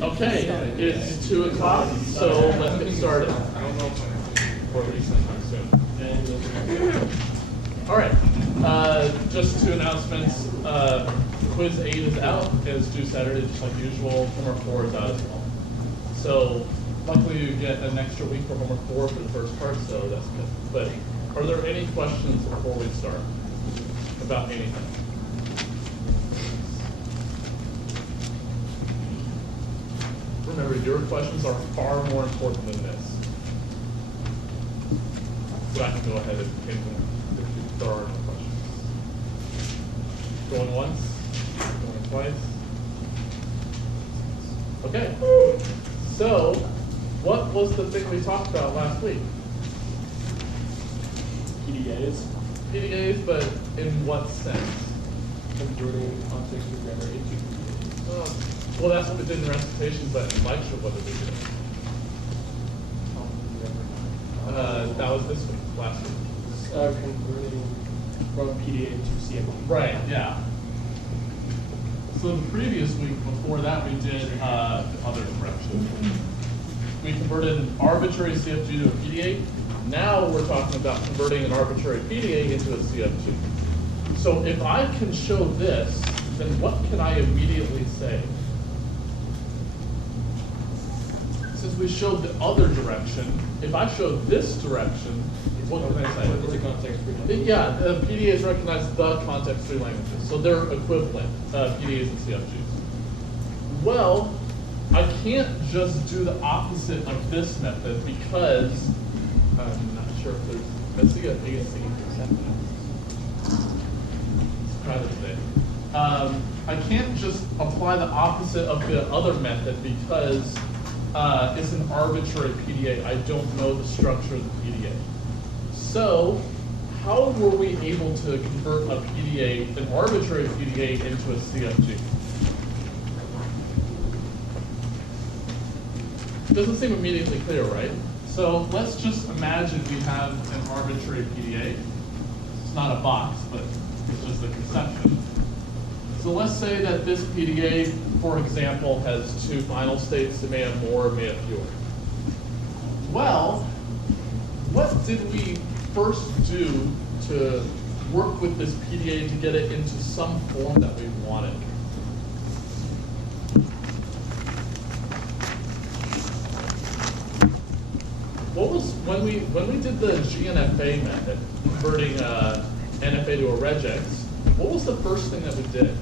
Okay, it's 2 o'clock, so let's get started. Or at least sometime soon. All right, just 2 announcements. Quiz 8 is out, it's due Saturday, just like usual. Homework 4 is out as well. So luckily you get an extra week for homework 4 for the first part, so that's good. But are there any questions before we start about anything? Remember, your questions are far more important than this. So I can go ahead and take them if there are no questions. Going once, going twice. Okay. So, what was the thing we talked about last week? PDAs. PDAs, but in what sense? Converting context to grammar into PDAs. Well, that's what we did in recitation, but in lecture, what did we do? That was this week, last week. Converting from PDA to CFG. Right, yeah. So the previous week before that, we did other direction. We converted an arbitrary CFG to a PDA. Now we're talking about converting an arbitrary PDA into a CFG. So if I can show this, then what can I immediately say? Since we showed the other direction, if I show this direction, what can I say? It's a context-free language. Yeah, the PDAs recognize the context-free languages, so they're equivalent, PDAs and CFGs. Well, I can't just do the opposite of this method because I'm not sure if there's, let's see a PDA. Let's try this today. I can't just apply the opposite of the other method because it's an arbitrary PDA. I don't know the structure of the PDA. So, how were we able to convert a PDA, an arbitrary PDA, into a CFG? Doesn't seem immediately clear, right? So let's just imagine we have an arbitrary PDA. It's not a box, but it's just a conception. So let's say that this PDA, for example, has 2 final states. It may have more, it may have fewer. Well, what did we first do to work with this PDA to get it into some form that we wanted? What was, when we did the GNFA method, converting NFA to a regex, what was the first thing that we did?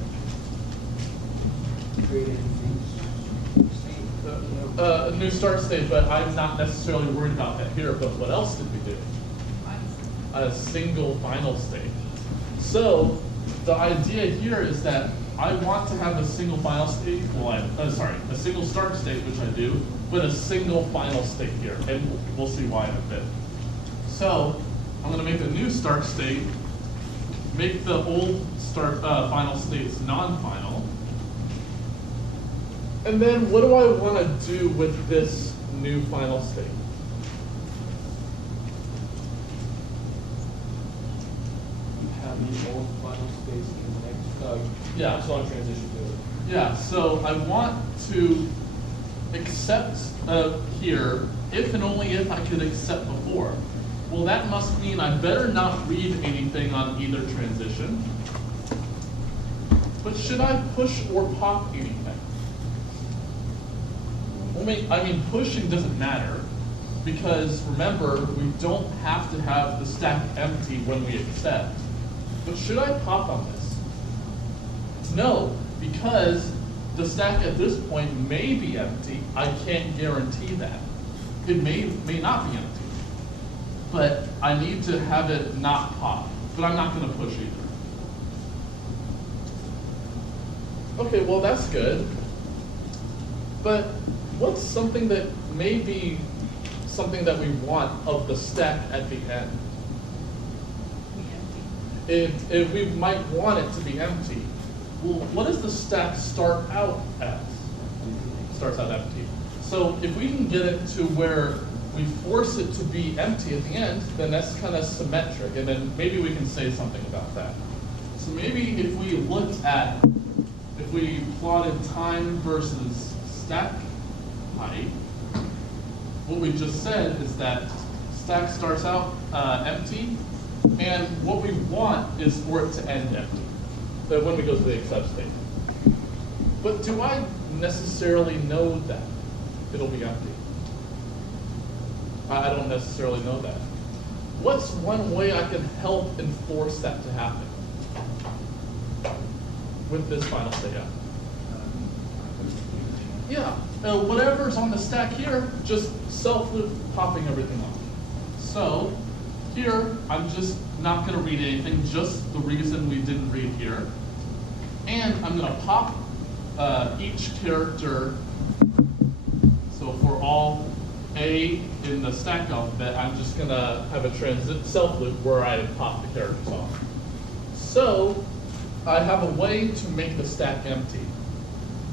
A new start state, but I'm not necessarily worried about that here, but what else did we do? A single final state. So the idea here is that I want to have a single final state, a single start state, which I do, but a single final state here, and we'll see why in a bit. So I'm going to make a new start state, make the old start final states non-final, and then what do I want to do with this new final state? Have the old final states connect. Yeah. So on transition to it. Yeah, so I want to accept here, if and only if I could accept before. Well, that must mean I better not read anything on either transition. But should I push or pop anything? I mean, pushing doesn't matter because remember, we don't have to have the stack empty when we accept. But should I pop on this? No, because the stack at this point may be empty. I can't guarantee that. It may not be empty. But I need to have it not pop. But I'm not going to push either. Okay, well that's good. But what's something that may be something that we want of the stack at the end? If we might want it to be empty, well, what does the stack start out at? Starts out empty. So if we can get it to where we force it to be empty at the end, then that's kind of symmetric, and then maybe we can say something about that. So maybe if we we plotted time versus stack height, what we just said is that stack starts out empty, and what we want is for it to end empty. So when we go to the accept state. But do I necessarily know that it'll be empty? I don't necessarily know that. What's one way I can help enforce that to happen with this final state? Yeah, whatever's on the stack here, just self-loop popping everything off. So here, I'm just not going to read anything, just the reason we didn't read here. And I'm going to pop each character. So for all A in the stack alphabet, I'm just going to have a self-loop where I pop the characters off. So I have a way to make the stack empty.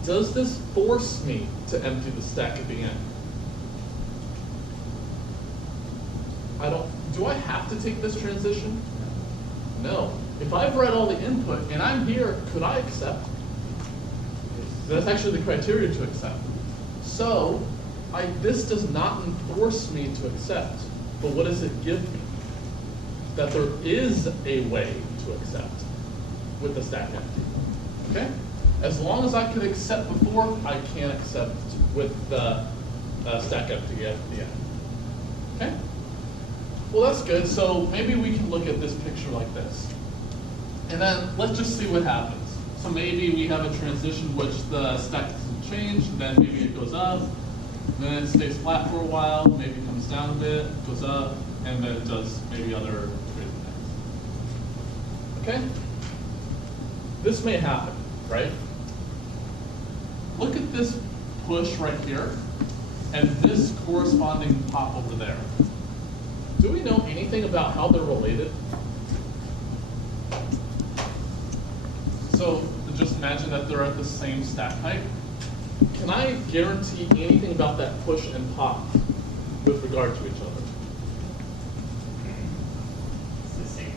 Does this force me to empty the stack at the end? Do I have to take this transition? No. If I've read all the input and I'm here, could I accept? That's actually the criteria to accept. So this does not force me to accept, but what does it give me? That there is a way to accept with the stack empty. Okay? As long as I could accept before, I can accept with the stack empty at the end. Okay? Well, that's good. So maybe we can look at this picture like this. And then let's just see what happens. So maybe we have a transition which the stack doesn't change, and then maybe it goes up, then it stays flat for a while, maybe it comes down a bit, goes up, and then it does maybe other crazy things. Okay? This may happen, right? Look at this push right here, and this corresponding pop over there. Do we know anything about how they're related? So just imagine that they're at the same stack height. Can I guarantee anything about that push and pop with regard to each other? It's the same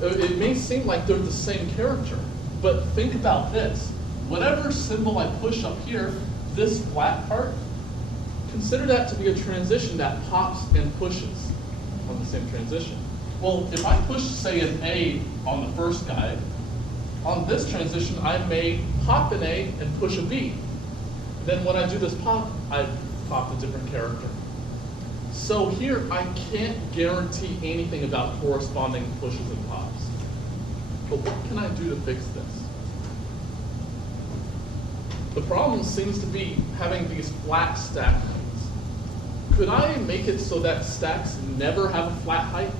thing. It may seem like they're the same character, but think about this. Whatever symbol I push up here, this flat part, consider that to be a transition that pops and pushes on the same transition. Well, if I push, say, an A on the first guy, on this transition, I may pop an A and push a B. Then when I do this pop, I pop a different character. So here, I can't guarantee anything about corresponding pushes and pops. But what can I do to fix this? The problem seems to be having these flat stack heights. Could I make it so that stacks never have a flat height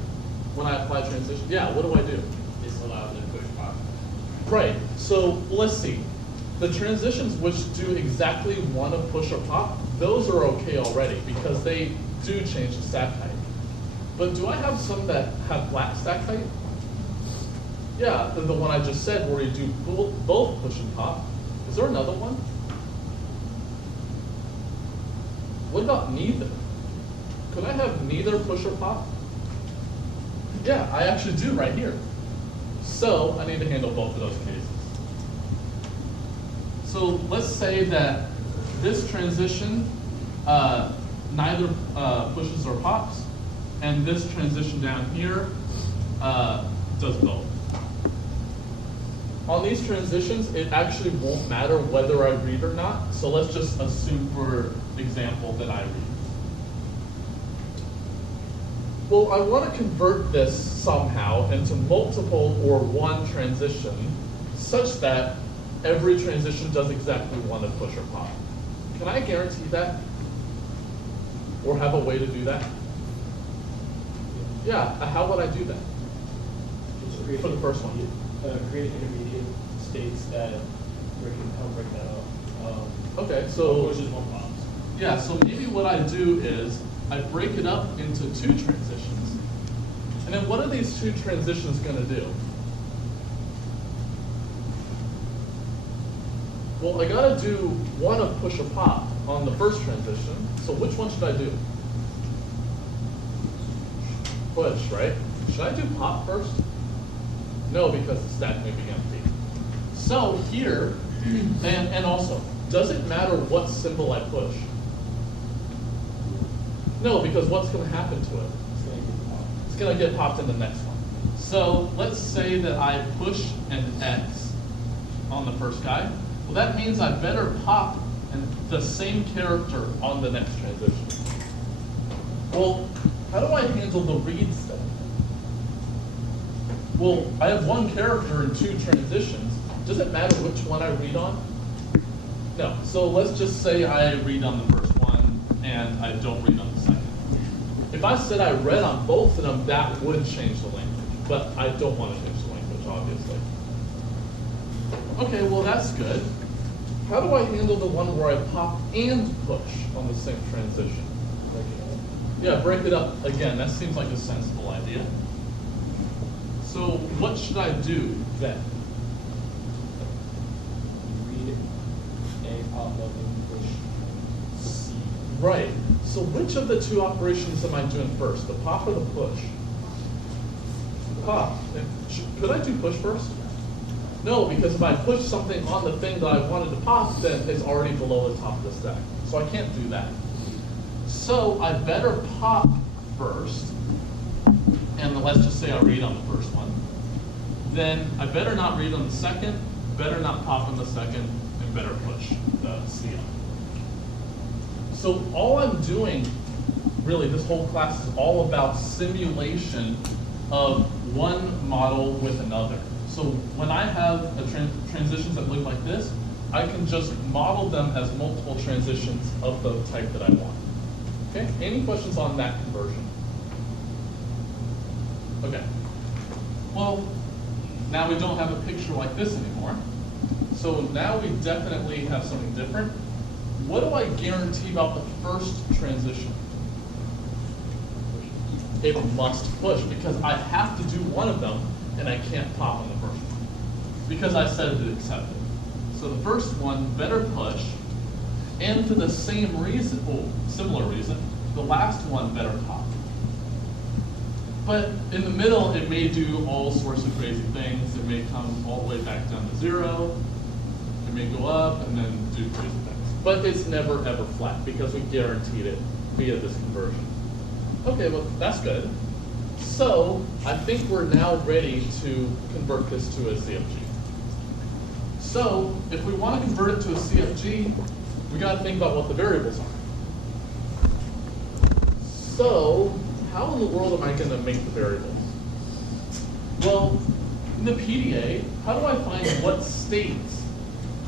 when I apply transition? Yeah, what do I do? Disallow the push pop. Right, so let's see. The transitions which do exactly one of push or pop, those are okay already because they do change the stack height. But do I have some that have flat stack height? Yeah, the one I just said where you do both push and pop. Is there another one? What about neither? Could I have neither push or pop? Yeah, I actually do right here. So I need to handle both of those cases. So let's say that this transition neither pushes or pops, and this transition down here does both. On these transitions, it actually won't matter whether I read or not, so let's just assume, for example, that I read. Well, I want to convert this somehow into multiple or one transition such that every transition does exactly one of push or pop. Can I guarantee that? Or have a way to do that? Yeah, how would I do that? Just For the first one. Create intermediate states that help break that up. Okay, so One pushes, one pops. yeah, so maybe what I do is I break it up into two transitions. And then what are these two transitions going to do? Well, I got to do one of push or pop on the first transition. So which one should I do? Push, right? Should I do pop first? No, because the stack may be empty. So here, And also, does it matter what symbol I push? No, because what's going to happen to it? It's going to get popped in the next one. So let's say that I push an X on the first guy. Well, that means I better pop the same character on the next transition. Well, how do I handle the read step? Well, I have one character and two transitions. Does it matter which one I read on? No. So let's just say I read on the first one and I don't read on the second. If I said I read on both of them, that would change the language. But I don't want to change the language, obviously. Okay, well that's good. How do I handle the one where I pop and push on the same transition? Yeah, break it up again. That seems like a sensible idea. So what should I do then? Read A, pop up, and push C. Right. So which of the two operations am I doing first, the pop or the push? Pop. Could I do push first? No, because if I push something on the thing that I wanted to pop, then it's already below the top of the stack. So I can't do that. So I better pop first, and let's just say I read on the first one. Then I better not read on the second, better not pop on the second, and better push the C on. So all I'm doing, really, this whole class is all about simulation of one model with another. So when I have transitions that look like this, I can just model them as multiple transitions of the type that I want. Okay, any questions on that conversion? Okay, well, now we don't have a picture like this anymore. So now we definitely have something different. What do I guarantee about the first transition? It must push, because I have to do one of them, and I can't pop on the first one, because I said it accepted. So the first one better push, and for the same reason, well, similar reason, the last one better pop. But in the middle, it may do all sorts of crazy things. It may come all the way back down to 0. It may go up and then do crazy things. But it's never ever flat, because we guaranteed it via this conversion. Okay, well, that's good. So I think we're now ready to convert this to a CFG. So if we want to convert it to a CFG, we got to think about what the variables are. So how in the world am I going to make the variables? Well, in the PDA, how do I find what states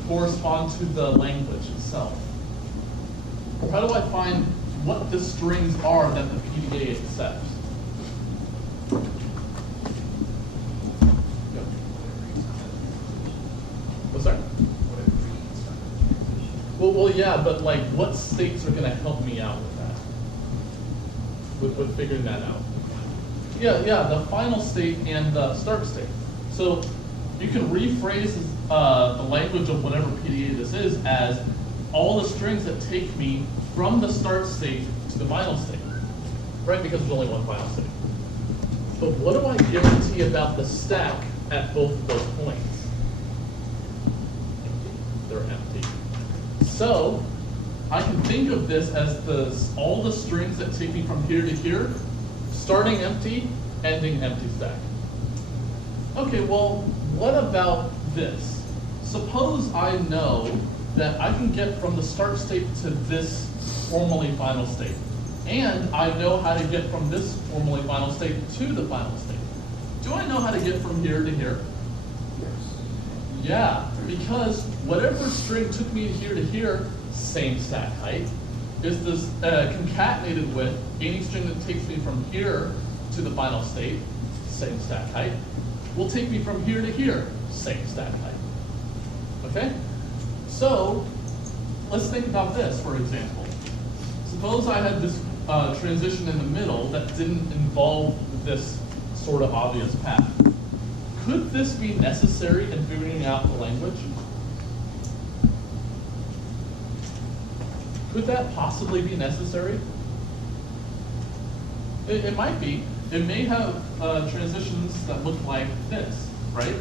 correspond to the language itself? Or how do I find what the strings are that the PDA accepts? What's that? Well, yeah, but like, what states are going to help me out with that? With figuring that out? Yeah, the final state and the start state. So you can rephrase the language of whatever PDA this is as all the strings that take me from the start state to the final state, right? Because there's only one final state. But what do I guarantee about the stack at both of those points? They're empty. So I can think of this as all the strings that take me from here to here, starting empty, ending empty stack. Okay, well, what about this? Suppose I know that I can get from the start state to this formally final state. And I know how to get from this formally final state to the final state. Do I know how to get from here to here? Yes. Yeah, because whatever string took me to here, same stack height, is this concatenated with any string that takes me from here to the final state, same stack height, will take me from here to here, same stack height. Okay? So let's think about this, for example. Suppose I had this transition in the middle that didn't involve this sort of obvious path. Could this be necessary in figuring out the language? Could that possibly be necessary? It might be. It may have transitions that look like this, right?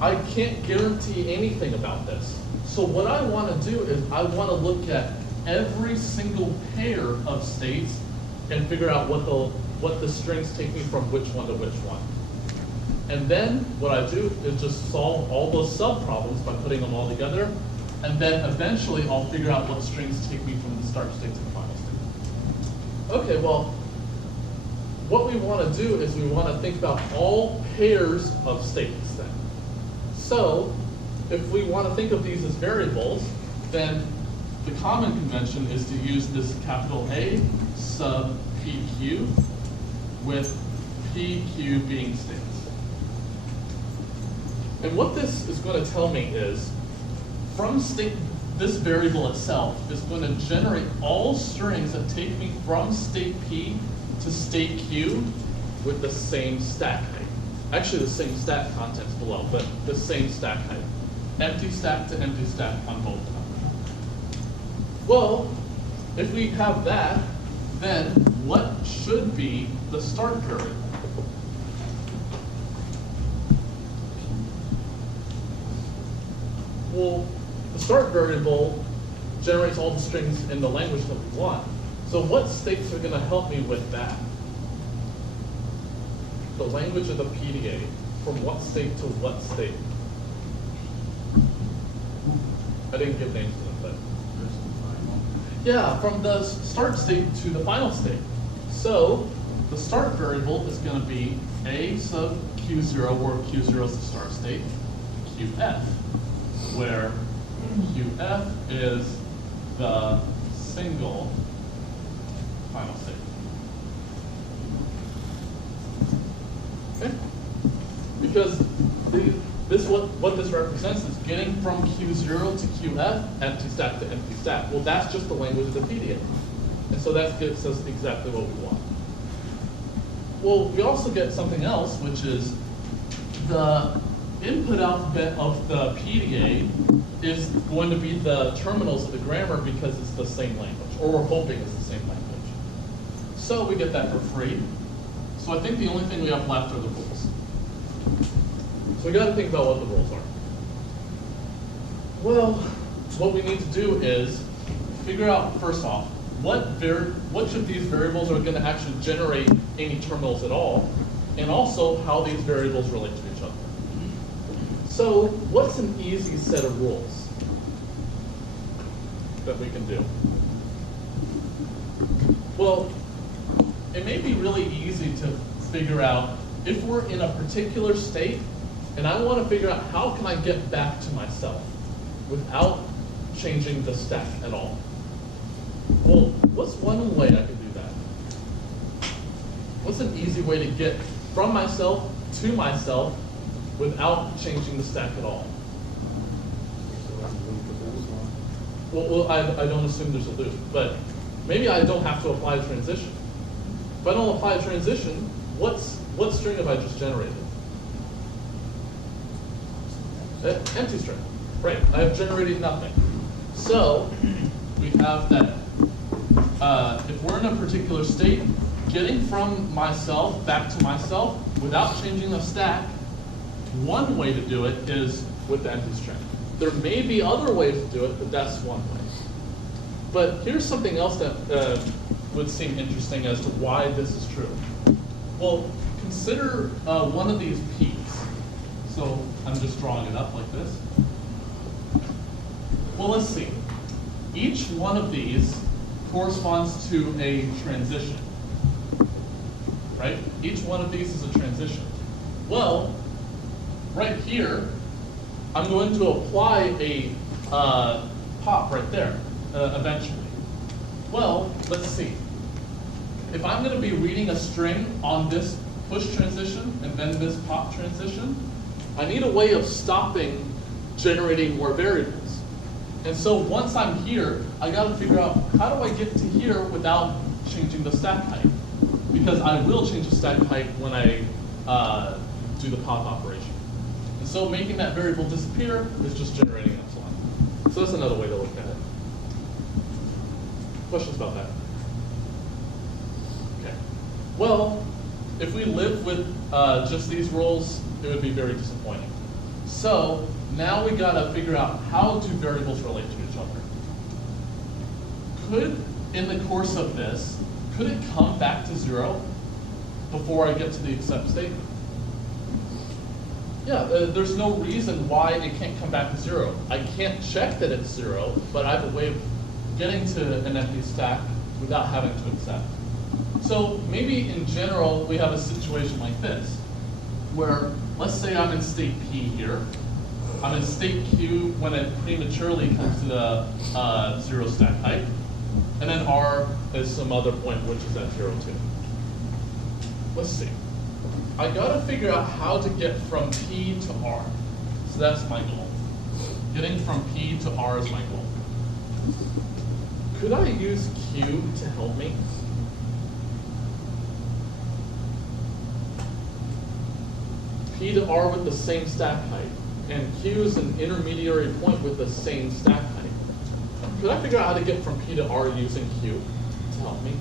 I can't guarantee anything about this. So what I want to do is I want to look at every single pair of states and figure out what the strings take me from which one to which one. And then what I do is just solve all those sub-problems by putting them all together, and then eventually I'll figure out what strings take me from the start state to the final state. Okay, well, what we want to do is we want to think about all pairs of states then. So if we want to think of these as variables, then the common convention is to use this capital A sub PQ with PQ being states. And what this is going to tell me is, from state, this variable itself is going to generate all strings that take me from state P to state Q with the same stack height. Actually, the same stack contents below, but the same stack height. Empty stack to empty stack on both of them. Well, if we have that, then what should be the start variable? Well, the start variable generates all the strings in the language that we want. So what states are going to help me with that? The language of the PDA, from what state to what state? I didn't give names to them, but. Yeah, from the start state to the final state. So the start variable is going to be A sub Q0, where Q0 is the start state, QF, where QF is the single final state. Okay? Because what this represents is getting from Q0 to QF, empty stack to empty stack. Well, that's just the language of the PDA. And so that gives us exactly what we want. Well, we also get something else, which is the input alphabet of the PDA is going to be the terminals of the grammar because it's the same language, or we're hoping it's the same language. So we get that for free. So I think the only thing we have left are the rules. So we got to think about what the rules are. Well, what we need to do is figure out, first off, which of these variables are going to actually generate any terminals at all, and also how these variables relate to each other. So what's an easy set of rules that we can do? Well, it may be really easy to figure out if we're in a particular state and I want to figure out how can I get back to myself without changing the stack at all. Well, what's one way I can do that? What's an easy way to get from myself to myself without changing the stack at all? Well, I don't assume there's a loop, but maybe I don't have to apply a transition. If I don't apply a transition, what string have I just generated? Empty string. Right, I have generated nothing. So we have that if we're in a particular state, getting from myself back to myself without changing the stack, one way to do it is with the empty string. There may be other ways to do it, but that's one way. But here's something else that would seem interesting as to why this is true. Well, consider one of these P's. So I'm just drawing it up like this. Well, let's see. Each one of these corresponds to a transition, right? Each one of these is a transition. Well, right here, I'm going to apply a pop right there, eventually. Well, let's see. If I'm going to be reading a string on this push transition and then this pop transition, I need a way of stopping generating more variables. And so once I'm here, I got to figure out how do I get to here without changing the stack height? Because I will change the stack height when I do the pop operation. And so making that variable disappear is just generating an epsilon. So that's another way to look at it. Questions about that? Okay. Well, if we live with just these rules, it would be very disappointing. So now we gotta figure out how do variables relate to each other. Could, in the course of this, could it come back to 0 before I get to the except state? Yeah, there's no reason why it can't come back to 0. I can't check that it's 0, but I have a way of getting to an empty stack without having to accept. So maybe in general, we have a situation like this, where let's say I'm in state P here. I'm in state Q when it prematurely comes to the 0 stack height. And then R is some other point which is at 0, 2. Let's see. I gotta figure out how to get from P to R. So that's my goal. Getting from P to R is my goal. Could I use Q to help me? P to R with the same stack height. And Q is an intermediary point with the same stack height. Could I figure out how to get from P to R using Q to help me?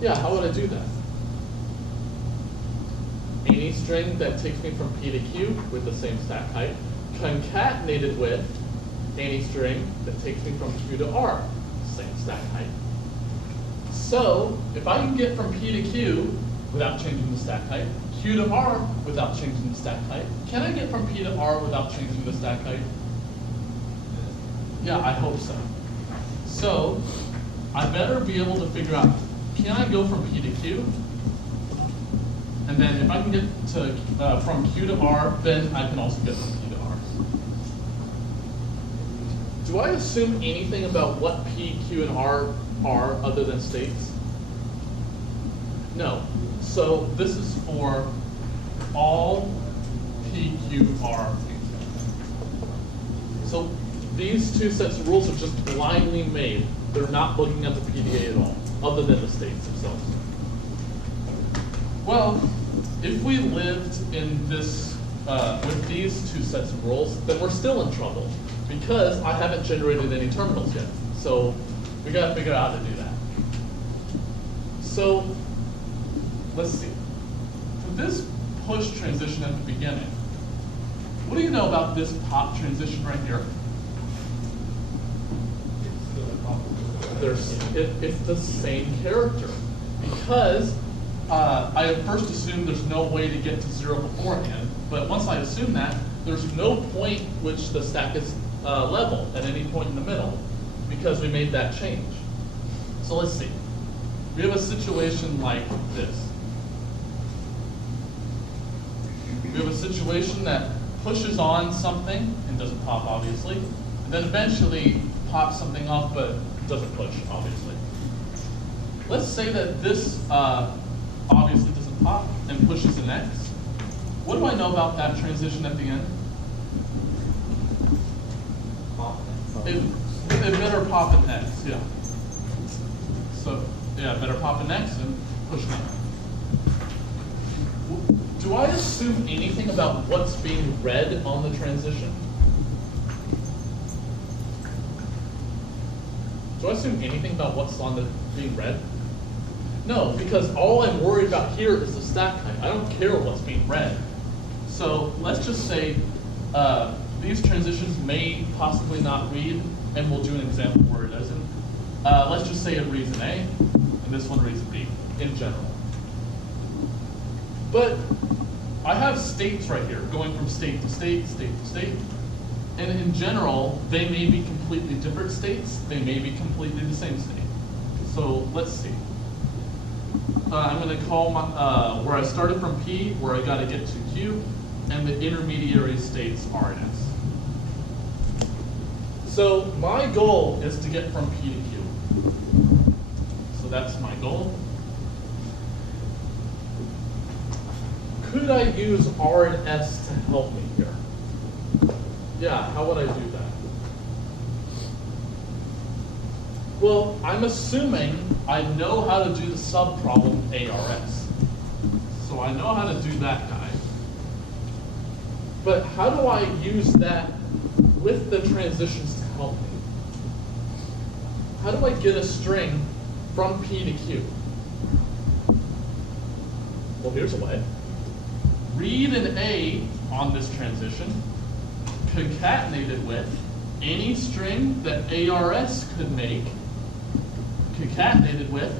Yeah, how would I do that? Any string that takes me from P to Q with the same stack height, concatenated with any string that takes me from Q to R, same stack height. So if I can get from P to Q without changing the stack height, Q to R without changing the stack height, can I get from P to R without changing the stack height? Yeah, I hope so. So I better be able to figure out, can I go from P to Q? And then if I can get to from Q to R, then I can also get from P to R. Do I assume anything about what P, Q, and R are other than states? No. So this is for all P, Q, R. So these two sets of rules are just blindly made. They're not looking at the PDA at all, other than the states themselves. Well, if we lived in this, with these two sets of rules, then we're still in trouble because I haven't generated any terminals yet. So we gotta figure out how to do that. So let's see. For this push transition at the beginning, what do you know about this pop transition right here? It's the same character because I at first assumed there's no way to get to 0 beforehand, but once I assume that, there's no point which the stack is level at any point in the middle because we made that change. So let's see. We have a situation like this. We have a situation that pushes on something and doesn't pop, obviously, and then eventually pops something off but doesn't push, obviously. Let's say that this obviously doesn't pop and pushes an X. What do I know about that transition at the end? It better pop an X, yeah. So, yeah, better pop an X and push an X. Do I assume anything about what's being read on the transition? Do I assume anything about what's on the being read? No, because all I'm worried about here is the stack height. I don't care what's being read. So let's just say these transitions may possibly not read, and we'll do an example where it doesn't. Let's just say it reads an A, and this one reads a B, in general. But I have states right here, going from state to state, state to state. And in general, they may be completely different states. They may be completely the same state. So let's see. I'm going to call my, where I started from P, where I got to get to Q, and the intermediary states R and S. So my goal is to get from P to Q. So that's my goal. Could I use R and S to help me here? Yeah, how would I do that? Well, I'm assuming I know how to do the subproblem ARS. So I know how to do that guy. But how do I use that with the transitions to help me? How do I get a string from P to Q? Well, here's a way. Read an A on this transition, concatenate it with any string that ARS could make, concatenated with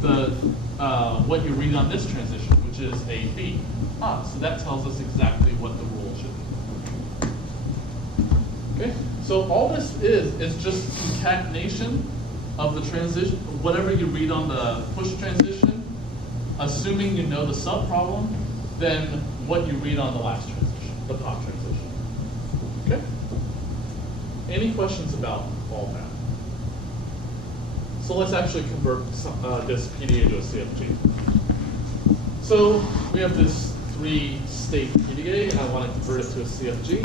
the what you read on this transition, which is AB. So that tells us exactly what the rule should be. Okay, so all this is just concatenation of the transition, whatever you read on the push transition, assuming you know the subproblem, then what you read on the last transition, the pop transition. Okay? Any questions about all that? So let's actually convert this PDA to a CFG. So we have this 3-state PDA, and I want to convert it to a CFG.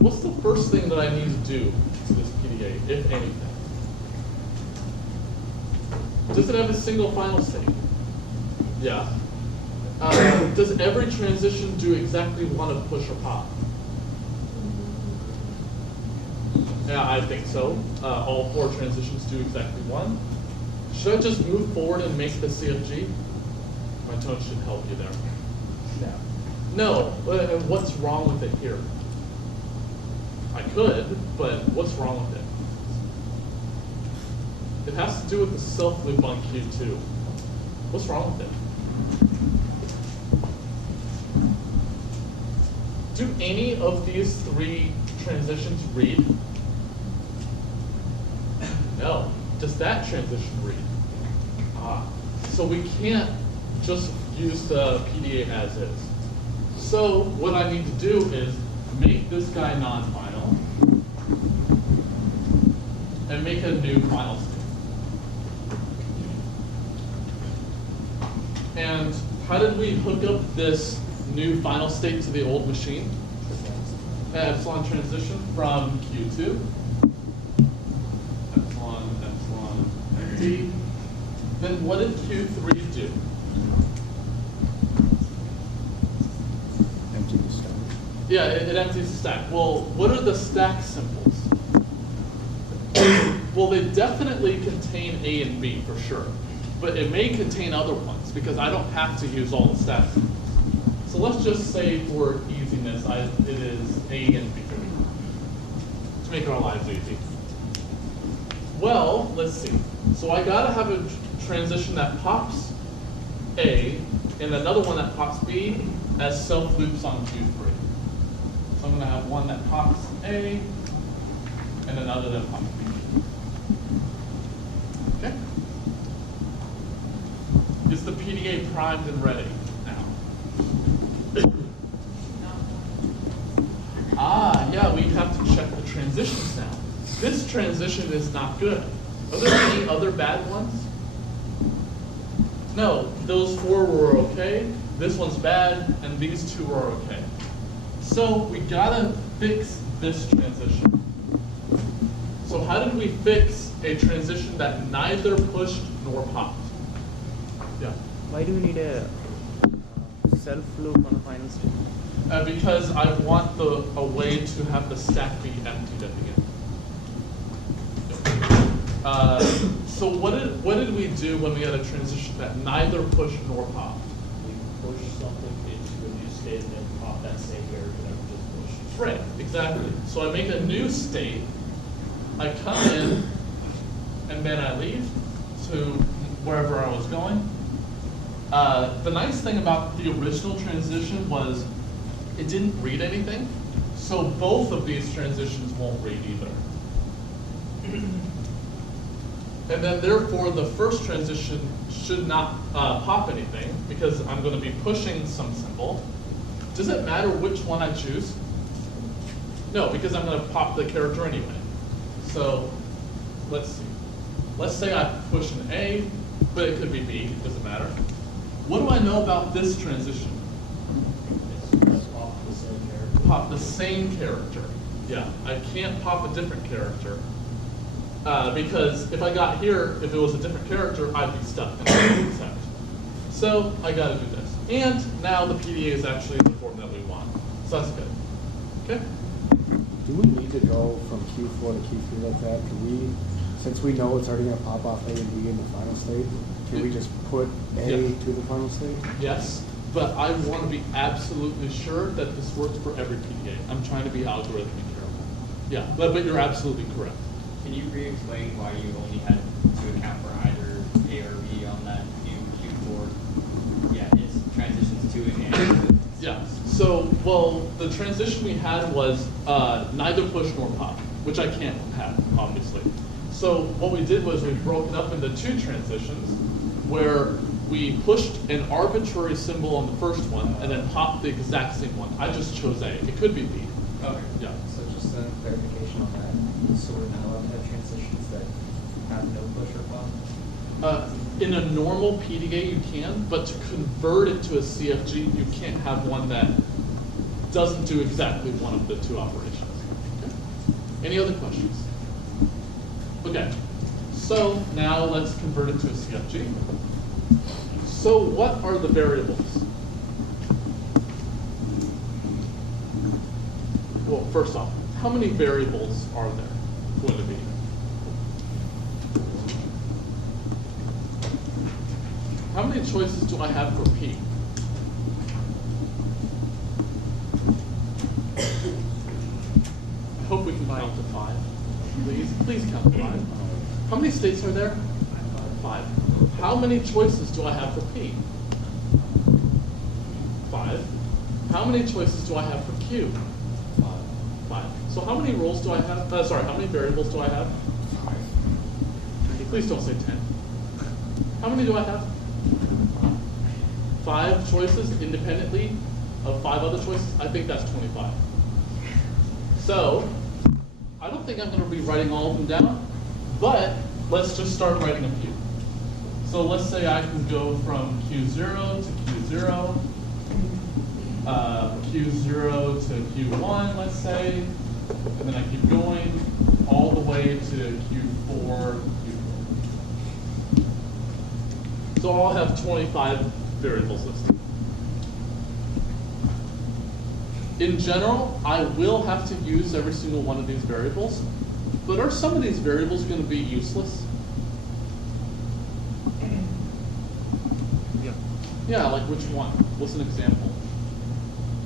What's the first thing that I need to do to this PDA, if anything? Does it have a single final state? Yeah. Does every transition do exactly one of push or pop? Yeah, I think so. All 4 transitions do exactly one. Should I just move forward and make the CFG? My tone should help you there. No. What's wrong with it here? I could, but what's wrong with it? It has to do with the self loop on Q2. What's wrong with it? Do any of these 3 transitions read? No. Does that transition read? So we can't just use the PDA as is. So what I need to do is make this guy non-final and make a new final state. And how did we hook up this new final state to the old machine? Epsilon transition from Q2. Epsilon, empty. Then what did Q3 do? Empty the stack. Yeah, it empties the stack. Well, what are the stack symbols? Well, they definitely contain A and B for sure. But it may contain other ones because I don't have to use all the stack symbols. So let's just say for easiness, it is A and B to make our lives easy. Well, let's see. So I gotta have a transition that pops A and another one that pops B as self loops on Q3. So I'm gonna have one that pops A and another that pops B. Okay? Is the PDA primed and ready now? Yeah, we have to check the transitions now. This transition is not good. Are there any other bad ones? No, those 4 were okay, this one's bad, and these 2 are okay. So we gotta fix this transition. So how did we fix a transition that neither pushed nor popped? Yeah. Why do we need a self loop on the final state? Because I want a way to have the stack be emptied at the end. So what did we do when we had a transition that neither pushed nor popped? We push something into a new state and then pop that same character that we just pushed. Right, exactly. So I make a new state, I come in, and then I leave to wherever I was going. The nice thing about the original transition was it didn't read anything, so both of these transitions won't read either. And then therefore the first transition should not pop anything because I'm going to be pushing some symbol. Does it matter which one I choose? No, because I'm going to pop the character anyway. So let's see. Let's say I push an A, but it could be B, it doesn't matter. What do I know about this transition? Let's pop the same character. Pop the same character. Yeah, I can't pop a different character. Because if I got here, if it was a different character, I'd be stuck and I would accept. So I gotta do this. And now the PDA is actually the form that we want. So that's good. Okay? Do we need to go from Q4 to Q3 like that? Can we, since we know it's already going to pop off A and B in the final state, can we just put A to the final state? Yes. but I want to be absolutely sure that this works for every PDA. I'm trying to be algorithmically careful. Yeah, but you're absolutely correct. Can you re-explain why you only had to account for either A or B on that Q4? Yeah, it's transitions to and. Yeah, so, well, the transition we had was neither push nor pop, which I can't have, obviously. So what we did was we broke it up into two transitions where we pushed an arbitrary symbol on the first one and then popped the exact same one. I just chose A. It could be B. Okay. Yeah. So just a clarification on that. So we're not allowed to have transitions that have no push or pop? In a normal PDA you can, but to convert it to a CFG, you can't have one that doesn't do exactly one of the two operations. Okay. Any other questions? Okay, so now let's convert it to a CFG. So what are the variables? Well, first off, how many variables are there going to be? How many choices do I have for P? I hope we can count to 5. Please count to 5. How many states are there? 5. How many choices do I have for P? 5. How many choices do I have for Q? 5. So how many rules do I have? Sorry, how many variables do I have? 5. Please don't say 10. How many do I have? 5 choices independently of 5 other choices. I think that's 25. So I don't think I'm going to be writing all of them down, but let's just start writing a few. So let's say I can go from Q0 to Q0, Q0 to Q1, let's say, and then I keep going all the way to Q4, Q4. So I'll have 25 variables listed. In general, I will have to use every single one of these variables, but are some of these variables going to be useless? Yeah. Yeah, like which one? What's an example?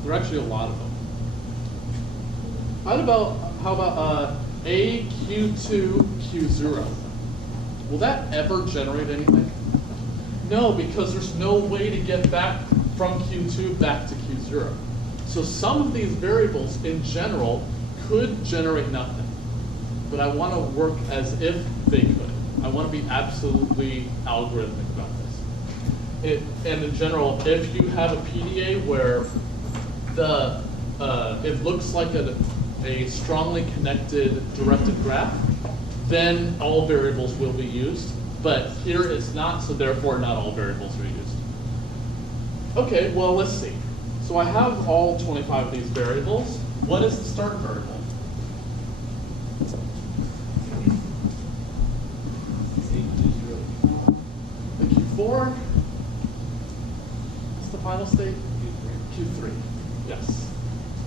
There are actually a lot of them. How about A, Q2, Q0? Will that ever generate anything? No, because there's no way to get back from Q2 back to Q0. So some of these variables in general could generate nothing, but I want to work as if they could. I want to be absolutely algorithmic about this. And in general, if you have a PDA where it looks like a strongly connected directed graph, then all variables will be used. But here it's not, so therefore not all variables are used. Okay, well, let's see. So I have all 25 of these variables. What is the start variable? The Q4? What's the final state? Q3. Yes.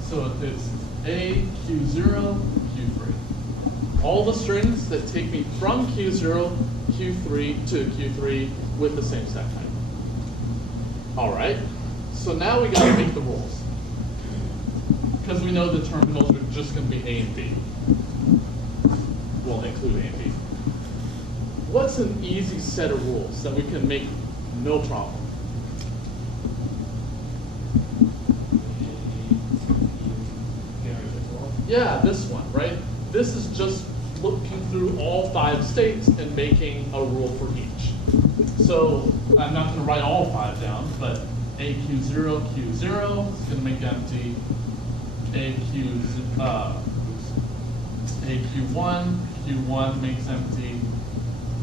So it's A, Q0, Q3. All the strings that take me from Q0, Q3 to Q3 with the same stack type. All right. So now we got to make the rules. Because we know the terminals are just going to be A and B. Well, include A and B. What's an easy set of rules that we can make no problem? Yeah, this one, right? This is just looking through all 5 states and making a rule for each. So I'm not going to write all 5 down, but AQ0, Q0 is going to make empty. AQ1, Q1 makes empty.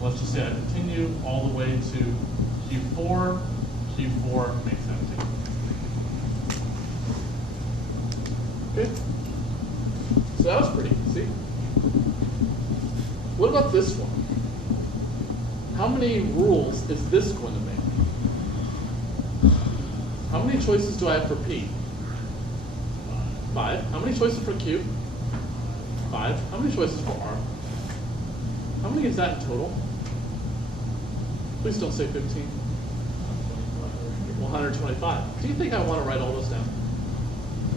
Let's just say I continue all the way to Q4, Q4 makes empty. Okay. So that was pretty easy. What about this one? How many rules is this going to make? How many choices do I have for P? 5. How many choices for Q? 5. How many choices for R? How many is that in total? Please don't say 15. 125. Do you think I want to write all those down?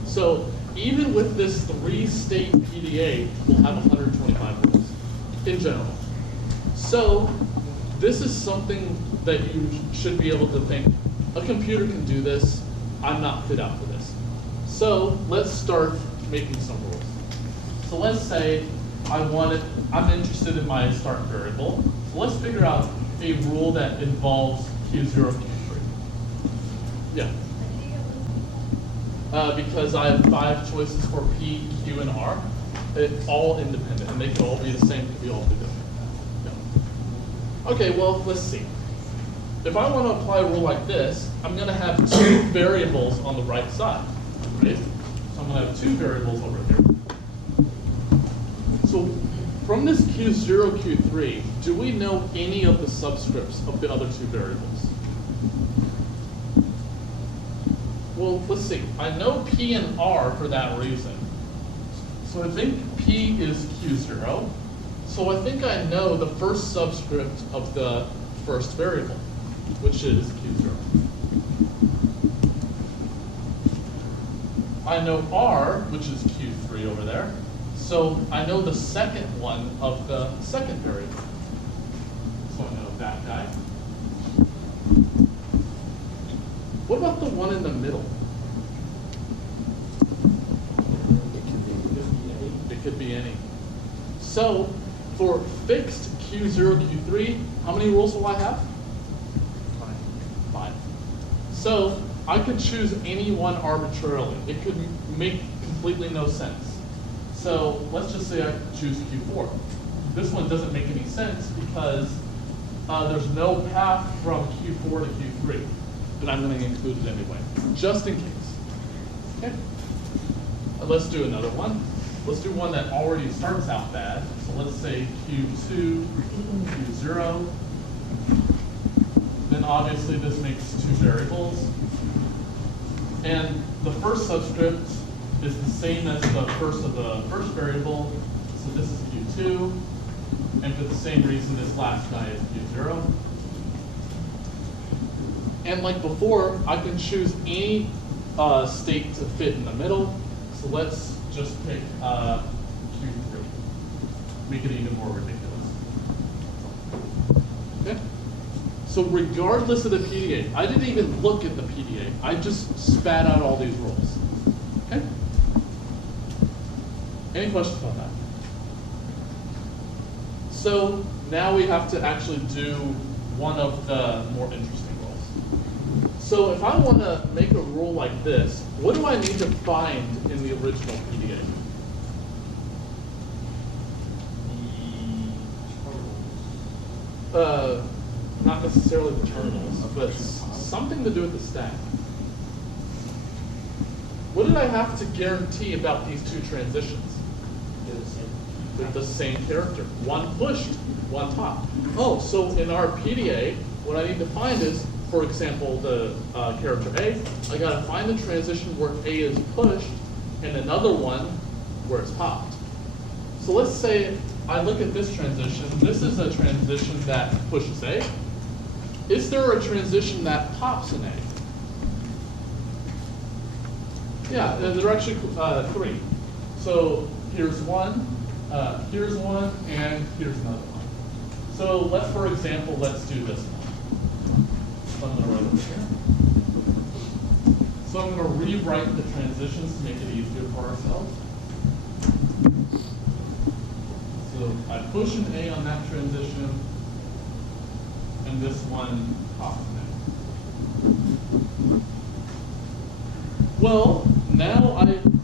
So even with this 3-state PDA, we'll have 125 rules in general. So this is something that you should be able to think, a computer can do this, I'm not fit out for this. So let's start making some rules. So let's say I'm interested in my start variable. So let's figure out a rule that involves Q0, Q3. Yeah. Because I have 5 choices for P, Q, and R. It's all independent, and they could all be the same, could be all different. Yeah. Okay, well, let's see. If I want to apply a rule like this, I'm going to have 2 variables on the right side, right? So I'm going to have 2 variables over here. So from this Q0, Q3, do we know any of the subscripts of the other 2 variables? Well, let's see. I know P and R for that reason. So I think P is Q0. So I think I know the first subscript of the first variable, which is Q0. I know R, which is Q3 over there. So I know the second one of the second variable. So I know that guy. What about the one in the middle? It could be any. So for fixed Q0, Q3, how many rules will I have? 5. So I could choose any one arbitrarily. It could make completely no sense. So let's just say I choose Q4. This one doesn't make any sense because there's no path from Q4 to Q3, but I'm going to include it anyway, just in case. Okay. Let's do another one. Let's do one that already starts out bad. So let's say Q2, Q0. Then obviously this makes 2 variables. And the first subscript is the same as the first of the first variable. So this is Q2. And for the same reason, this last guy is Q0. And like before, I can choose any state to fit in the middle. So let's just pick Q3. Make it even more ridiculous. Okay? So regardless of the PDA, I didn't even look at the PDA. I just spat out all these rules. Okay? Any questions about that? So now we have to actually do one of the more interesting rules. So if I want to make a rule like this, what do I need to find in the original PDA? Not necessarily the terminals, but something to do with the stack. What did I have to guarantee about these 2 transitions? They're the same character. One pushed, one popped. Oh, so in our PDA, what I need to find is, for example, the character A, I gotta find the transition where A is pushed and another one where it's popped. So let's say I look at this transition. This is a transition that pushes A. Is there a transition that pops an A? Yeah, there are actually 3. So here's one, and here's another one. So let's, for example, let's do this one. So I'm going to write it here. So I'm going to rewrite the transitions to make it easier for ourselves. So I push an A on that transition, and this one pops an A. Well, now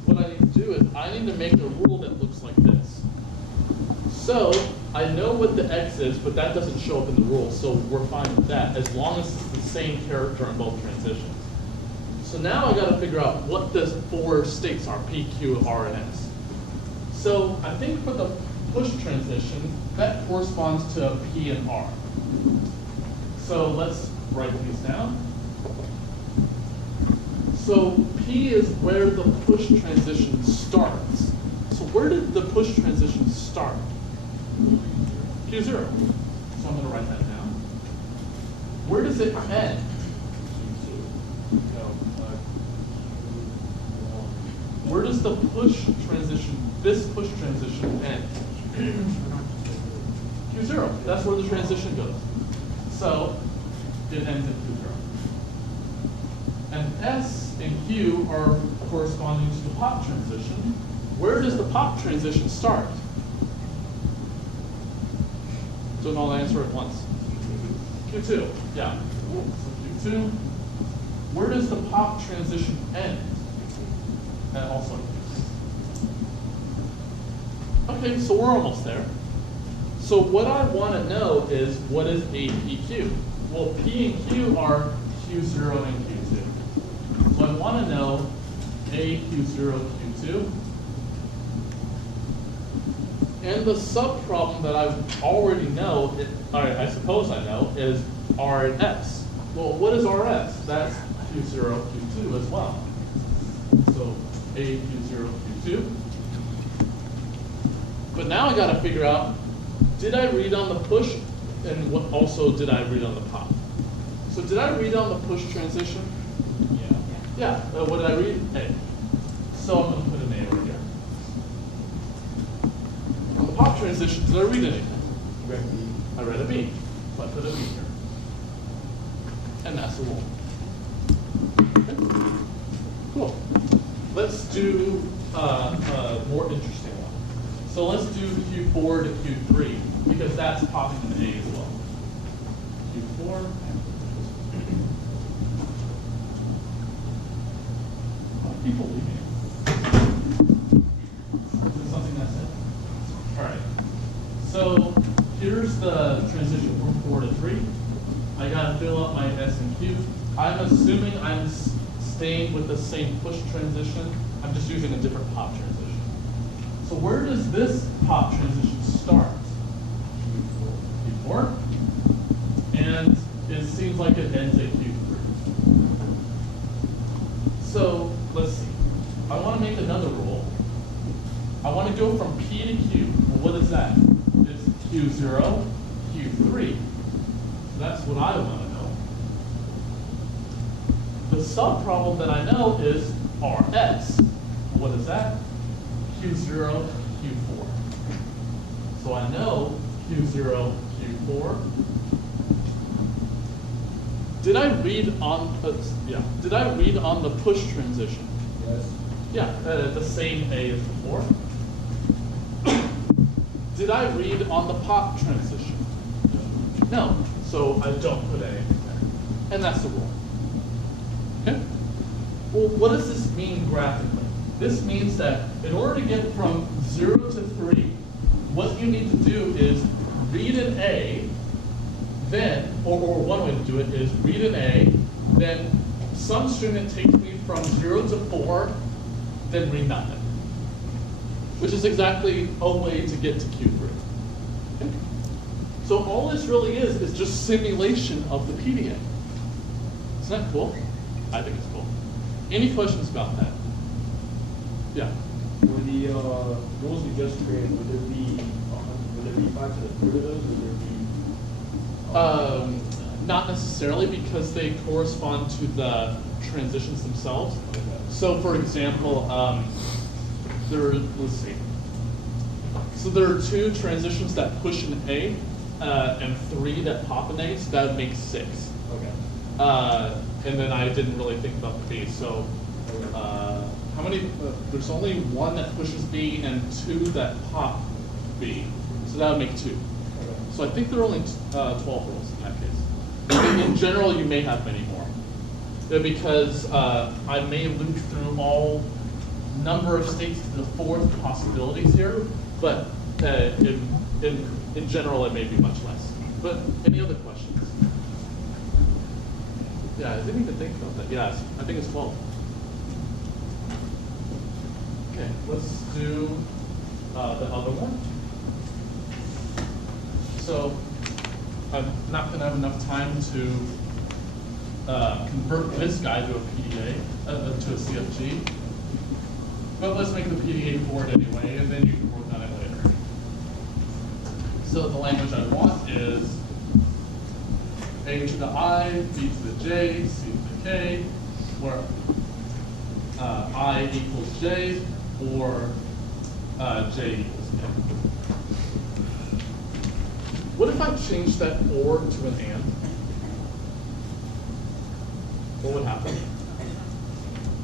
what I need to do is I need to make a rule that looks like this. So I know what the X is, but that doesn't show up in the rule, so we're fine with that, as long as it's the same character in both transitions. So now I got to figure out what the 4 states are, P, Q, R, and S. So I think for the push transition, that corresponds to P and R. So let's write these down. So P is where the push transition starts. So where did the push transition start? Q0. So I'm going to write that down. Where does it end? does the push transition, this push transition end? Q0, that's where the transition goes. So it ends at Q0. And S and Q are corresponding to the pop transition. Where does the pop transition start? Don't all answer at once. Q2, yeah. So Q2. Where does the pop transition end? And also Q2. Okay, so we're almost there. So what I want to know is, what is A, P, Q? Well, P and Q are Q0 and Q2. So I want to know A, Q0, Q2. And the subproblem that I already know, I suppose I know, is R and S. Well, what is RS? That's Q0, Q2 as well. So A, Q0, Q2. But now I got to figure out, did I read on the push, and what also did I read on the pop? So did I read on the push transition? Yeah. What did I read? A. So I'm going to put an A over here. On the pop transition, did I read anything? Read B. I read a B. So I put a B here. And that's the rule. Okay. Cool. Let's do a more interesting one. So let's do Q4 to Q3, because that's popping in A as well. Q4. People leaving. Is it something that's it? All right. So here's the transition from 4 to 3. I got to fill up my S and Q. I'm assuming I'm staying with the same push transition. I'm just using a different pop transition. So where does this pop transition start? Q4. And it seems like it ends at Q3. So let's see. I want to make another rule. I want to go from P to Q. Well, what is that? It's Q0, Q3. So that's what I want to know. The subproblem that I know is RS. What is that? Q0, Q4. So I know Q0, Q4. Did I read on? Did I read on the push transition? Yes. Yeah, the same A as before. Did I read on the pop transition? No. So I don't put anything there. And that's the rule. Okay? Well, what does this mean graphically? This means that in order to get from 0 to 3, what you need to do is read an A, then, or one way to do it is read an A, then some string that takes me from 0 to 4, then read nothing. Which is exactly a way to get to Q3. Okay? So all this really is just simulation of the PDA. Isn't that cool? I think it's cool. Any questions about that? Yeah. Were the rules we just created, would there be 5 to the 3 of those, or would there be? Not necessarily, because they correspond to the transitions themselves. Okay. So for example, let's see. So there are 2 transitions that push an A, and 3 that pop an A, so that would make 6. Okay. And then I didn't really think about the B. So how many? There's only 1 that pushes B and 2 that pop B. So that would make 2. Okay. So I think there are only 12 rules in that case. In general, you may have many more. Because I may loop through all number of states to the 4th possibilities here, but in general, it may be much less. But any other questions? Yeah, I didn't even think about that. Yeah, I think it's 12. Okay, let's do the other one. So I'm not going to have enough time to convert this guy to a PDA, to a CFG. But let's make the PDA for it anyway, and then you can work on it later. So the language I want is A to the I, B to the J, C to the K, where I equals J, or j equals k. What if I change that or to an and? What would happen?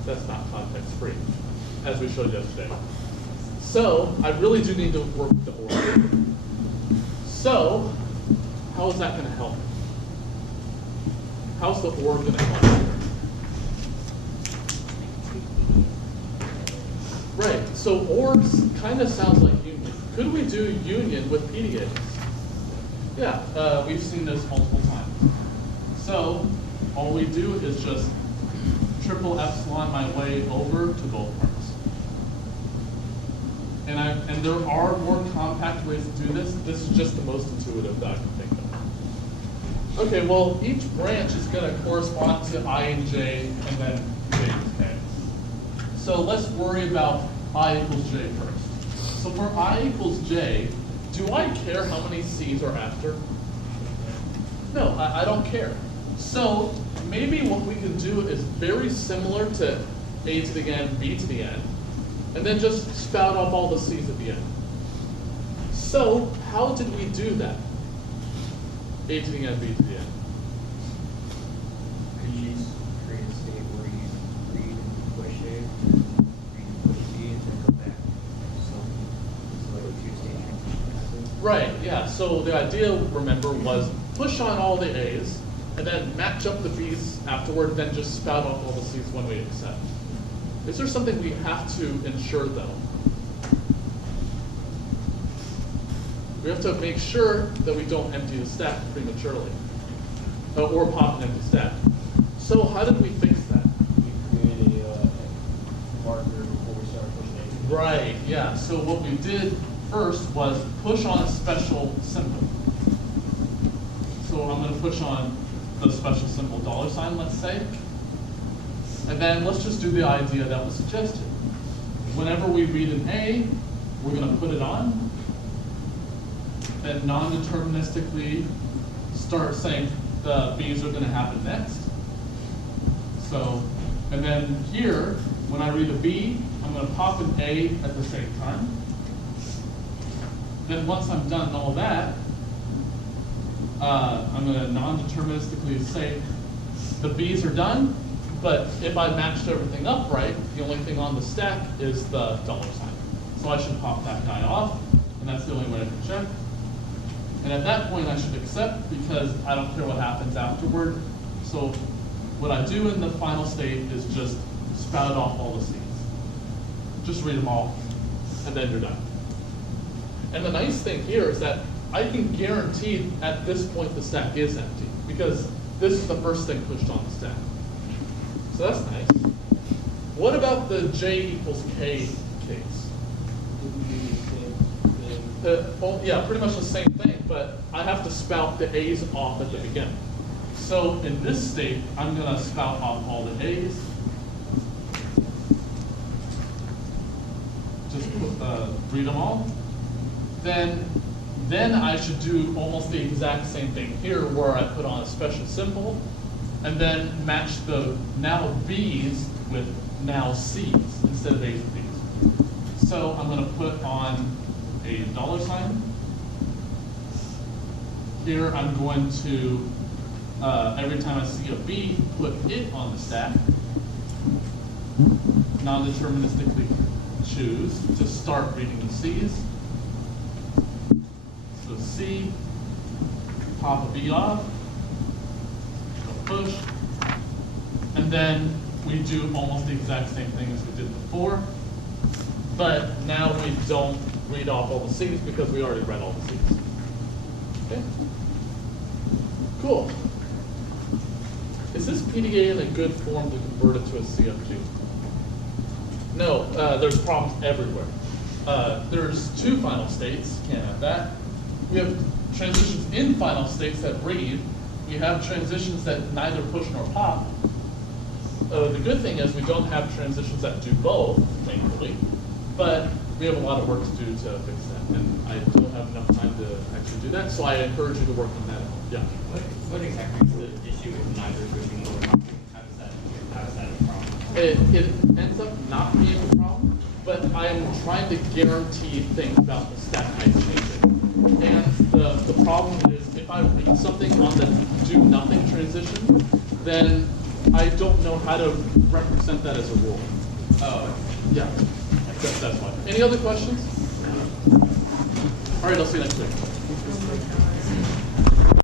That's not context free, as we showed yesterday. So I really do need to work with the or. So how is that going to help? How's the or going to help here? Right, so or kind of sounds like union. Could we do union with PDAs? Yeah, we've seen this multiple times. So all we do is just triple epsilon my way over to both parts. And there are more compact ways to do this. This is just the most intuitive that I can think of. Okay, well, each branch is going to correspond to I and j, and then j is k. So let's worry about I equals j first. So for I equals j, do I care how many c's are after? No, I don't care. So maybe what we can do is very similar to a to the n, b to the n, and then just spout off all the c's at the end. So how did we do that? A to the n, b to the n. Could you just create a state where you read and push A, read and push B, and then go back? So like a two-stage transition. Right, yeah. So the idea, remember, was push on all the a's, and then match up the b's afterward, and then just spout off all the c's when we accept. Is there something we have to ensure, though? We have to make sure that we don't empty the stack prematurely, or pop an empty stack. So how did we fix that? We create a marker before we start pushing A. Right, yeah. So what we did first was push on a special symbol. So I'm going to push on the special symbol $, let's say. And then let's just do the idea that was suggested. Whenever we read an A, we're going to put it on, and non-deterministically start saying the B's are going to happen next. So, and then here, when I read a B, I'm going to pop an A at the same time. Then once I'm done all that, I'm going to non-deterministically say the B's are done, but if I matched everything up right, the only thing on the stack is the $. So I should pop that guy off, and that's the only way I can check. And at that point, I should accept because I don't care what happens afterward. So what I do in the final state is just spout off all the C's. Just read them all, and then you're done. And the nice thing here is that I can guarantee at this point the stack is empty because this is the first thing pushed on the stack. So that's nice. What about the j equals k case? Well, yeah, pretty much the same thing, but I have to spout the A's off at the beginning. So in this state, I'm going to spout off all the A's. Just read them all. Then I should do almost the exact same thing here where I put on a special symbol and then match the now B's with now C's instead of A's and B's. So I'm going to put on a $. Here I'm going to, every time I see a B, put it on the stack. Non-deterministically choose to start reading the C's. So C, pop a B off, push, and then we do almost the exact same thing as we did before, but now we don't read off all the C's because we already read all the C's. Okay? Cool. Is this PDA in a good form to convert it to a CFG? No, there's problems everywhere. There's two final states, can't have that. We have transitions in final states that read. We have transitions that neither push nor pop. The good thing is we don't have transitions that do both, thankfully, but we have a lot of work to do to fix that, and I don't have enough time to actually do that, so I encourage you to work on that. Yeah. What exactly is the issue with neither pushing nor popping? How is that a problem? It ends up not being a problem but I am trying to guarantee things about the stack type changing. And the problem is if I read something on the do nothing transition, then I don't know how to represent that as a rule. Yeah, that's why. Any other questions? All right, I'll see you next week.